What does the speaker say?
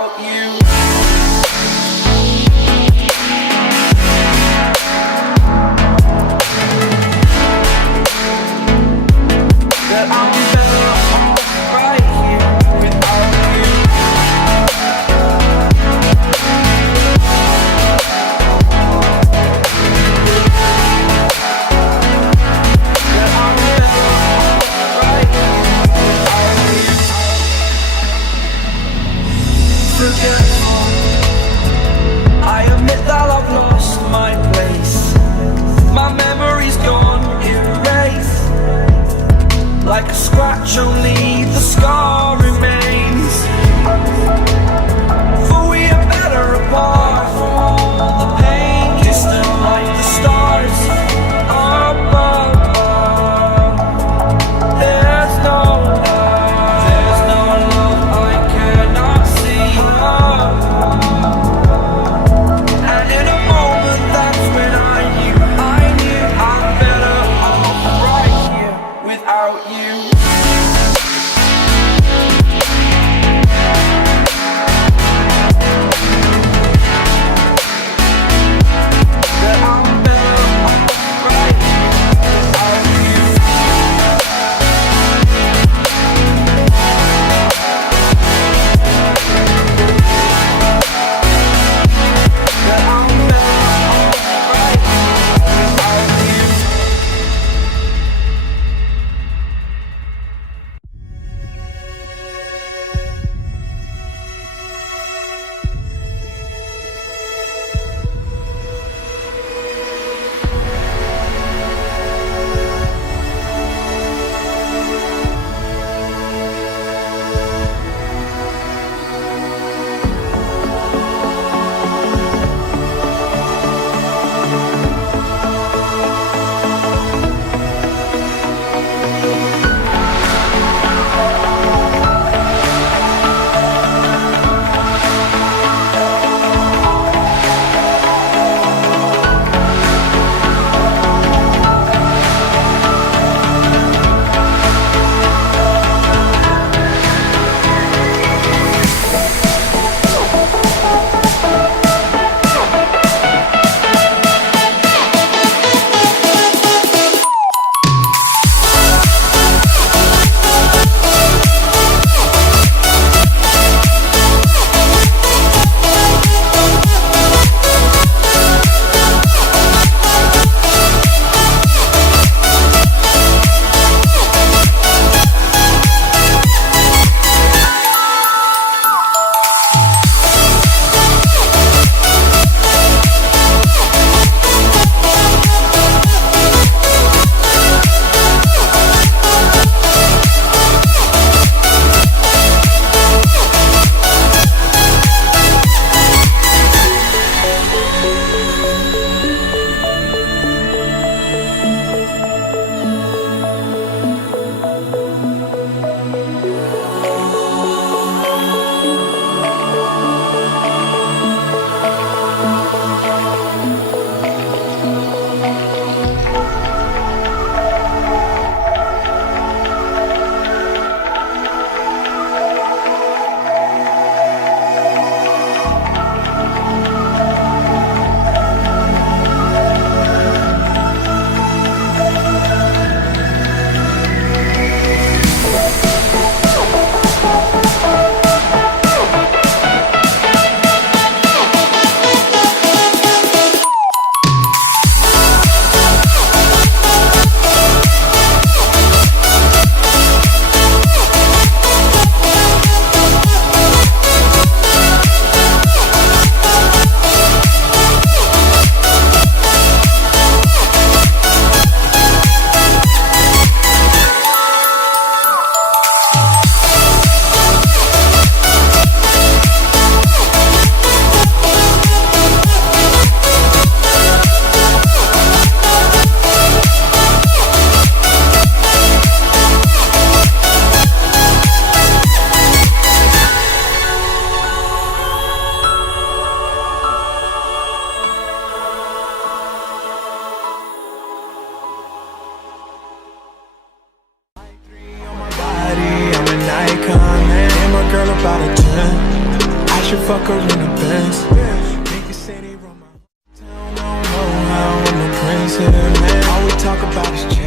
without you. That I'm better off right here without you. That I'm better off right here without you. Forgetful, I admit that I've lost my place. My memory's gone erased. Like a scratch, only the scar remains. For we are better apart from all the pain. Distant like the stars above. There's no love I cannot see. And in a moment, that's when I knew I'm better off right here without you. fuck her in a Benz. Niggas say they run my town, don't know how I'm a prince here, man. All we talk about is